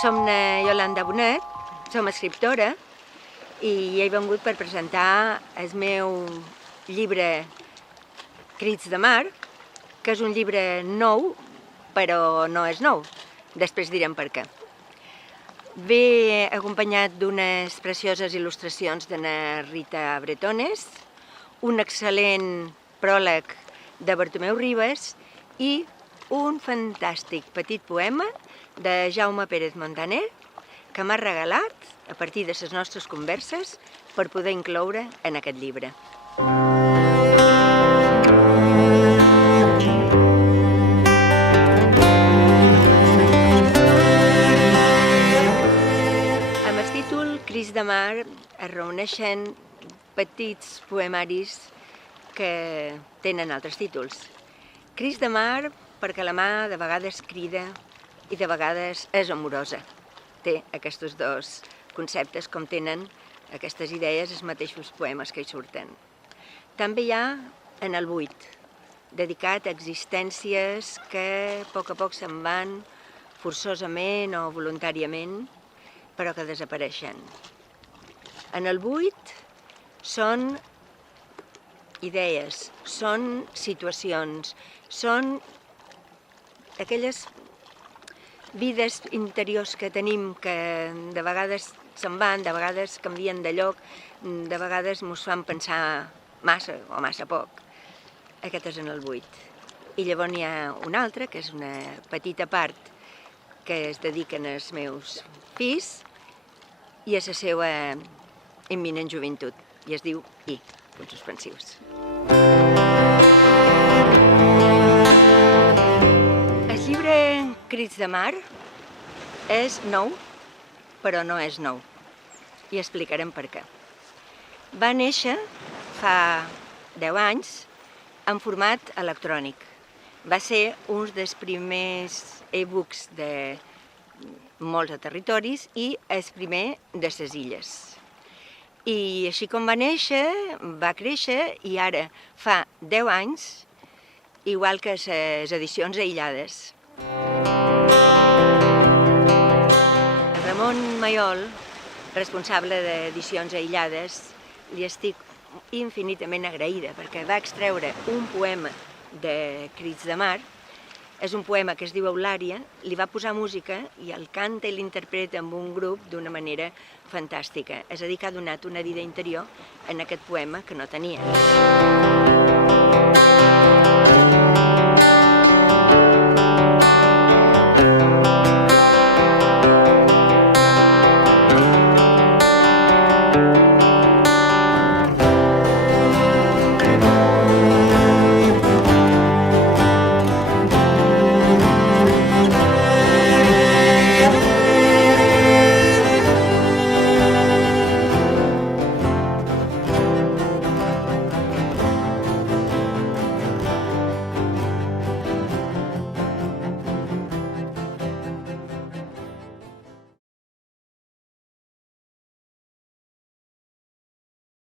Som Yolanda Bonet, som escriptora i he vengut per presentar el meu llibre Crits de mar, que és un llibre nou, però no és nou. Després direm per què. Ve acompanyat d'unes precioses il·lustracions de na Rita Bretones, un excel·lent pròleg de Bartomeu Ribas i un fantàstic petit poema de Jaume Pérez Montaner que m'ha regalat a partir de les nostres converses per poder incloure en aquest llibre. Amb el títol Crits de mar es reuneixen petits poemaris que tenen altres títols. Crits de mar perquè la mà de vegades crida i de vegades és amorosa. Té aquests dos conceptes com tenen aquestes idees els mateixos poemes que hi surten. També hi ha En el buit, dedicat a existències que a poc se'n van forçosament o voluntàriament, però que desapareixen. En el buit són idees, són situacions, són aquelles vides interiors que tenim que de vegades se'n van, de vegades canvien de lloc, de vegades ens fan pensar massa o massa poc. Aquest és En el buit. I llavors n'hi ha un altre, que és una petita part que es dediquen als meus fills i a la seva imminent joventut, i es diu I, punts suspensius. El llibre Crits de mar és nou, però no és nou, i explicarem per què. Va néixer fa 10 anys en format electrònic. Va ser un dels primers e-books de molts territoris i el primer de les illes. I així com va néixer, va créixer i ara fa 10 anys, igual que les edicions aïllades. Ramon Mayol, responsable d'edicions aïllades, li estic infinitament agraïda perquè va extreure un poema de Crits de mar. És un poema que es diu Eulària, li va posar música i el canta i l'interpreta amb un grup d'una manera fantàstica. És a dir, que ha donat una vida interior en aquest poema que no tenia.